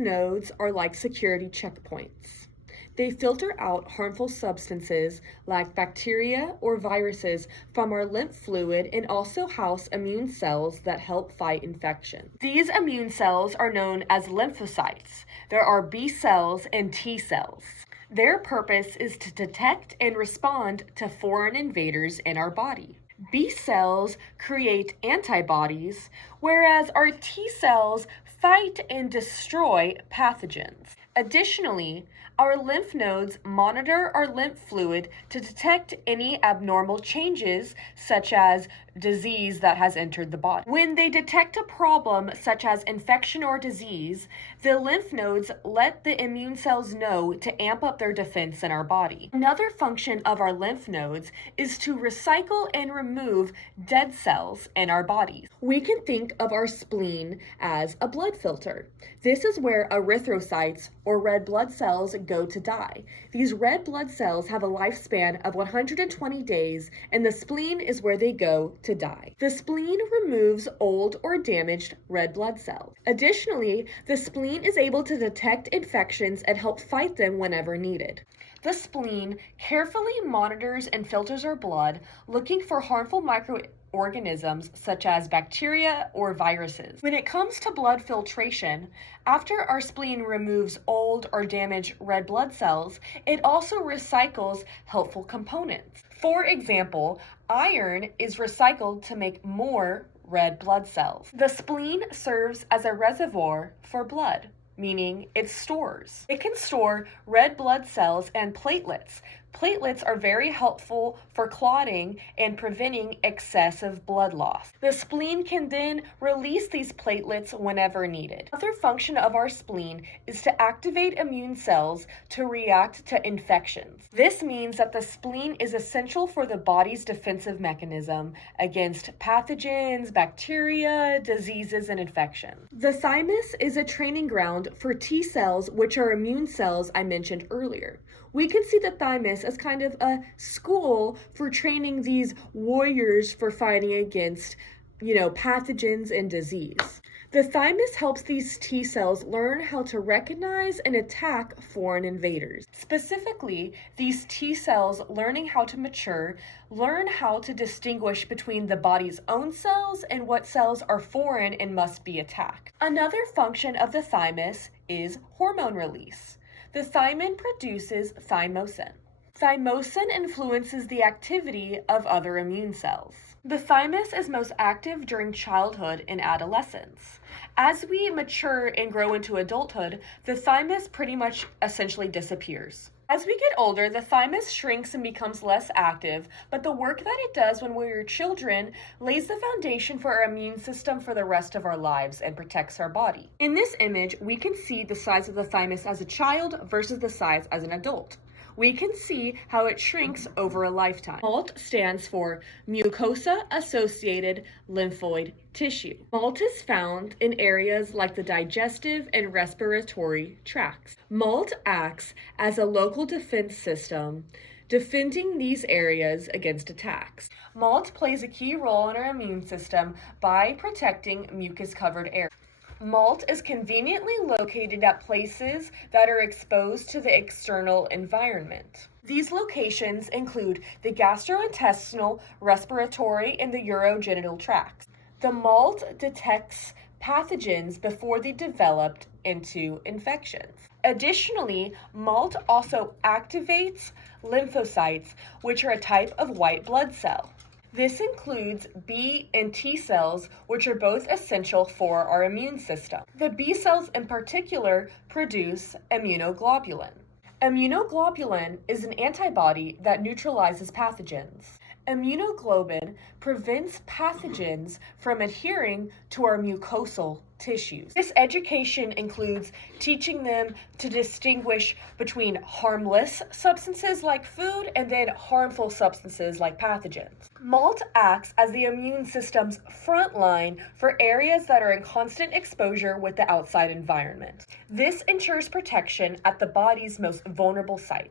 nodes are like security checkpoints. They filter out harmful substances like bacteria or viruses from our lymph fluid and also house immune cells that help fight infection. These immune cells are known as lymphocytes. There are B cells and T cells. Their purpose is to detect and respond to foreign invaders in our body. B cells create antibodies, whereas our T cells fight and destroy pathogens. Additionally, our lymph nodes monitor our lymph fluid to detect any abnormal changes, such as disease that has entered the body. When they detect a problem, such as infection or disease, the lymph nodes let the immune cells know to amp up their defense in our body. Another function of our lymph nodes is to recycle and remove dead cells in our bodies. We can think of our spleen as a blood filter. This is where erythrocytes, or red blood cells, go to die. These red blood cells have a lifespan of 120 days, and the spleen is where they go to die. The spleen removes old or damaged red blood cells. Additionally, the spleen is able to detect infections and help fight them whenever needed. The spleen carefully monitors and filters our blood, looking for harmful microorganisms such as bacteria or viruses. When it comes to blood filtration, after our spleen removes old or damaged red blood cells, it also recycles helpful components. For example, iron is recycled to make more red blood cells. The spleen serves as a reservoir for blood, meaning it stores. It can store red blood cells and platelets. Platelets are very helpful for clotting and preventing excessive blood loss. The spleen can then release these platelets whenever needed. Another function of our spleen is to activate immune cells to react to infections. This means that the spleen is essential for the body's defensive mechanism against pathogens, bacteria, diseases, and infections. The thymus is a training ground for T cells, which are immune cells I mentioned earlier. We can see the thymus as kind of a school for training these warriors for fighting against, pathogens and disease. The thymus helps these T cells learn how to recognize and attack foreign invaders. Specifically, these T cells learning how to mature learn how to distinguish between the body's own cells and what cells are foreign and must be attacked. Another function of the thymus is hormone release. The thymus produces thymosin. Thymosin influences the activity of other immune cells. The thymus is most active during childhood and adolescence. As we mature and grow into adulthood, the thymus pretty much essentially disappears. As we get older, the thymus shrinks and becomes less active, but the work that it does when we're children lays the foundation for our immune system for the rest of our lives and protects our body. In this image, we can see the size of the thymus as a child versus the size as an adult. We can see how it shrinks over a lifetime. MALT stands for mucosa-associated lymphoid tissue. MALT is found in areas like the digestive and respiratory tracts. MALT acts as a local defense system, defending these areas against attacks. MALT plays a key role in our immune system by protecting mucus-covered areas. MALT is conveniently located at places that are exposed to the external environment. These locations include the gastrointestinal, respiratory, and the urogenital tracts. The MALT detects pathogens before they develop into infections. Additionally, MALT also activates lymphocytes, which are a type of white blood cell. This includes B and T cells, which are both essential for our immune system. The B cells in particular produce immunoglobulin. Immunoglobulin is an antibody that neutralizes pathogens. Immunoglobulin prevents pathogens from adhering to our mucosal tissues. This education includes teaching them to distinguish between harmless substances like food and then harmful substances like pathogens. MALT acts as the immune system's front line for areas that are in constant exposure with the outside environment. This ensures protection at the body's most vulnerable sites.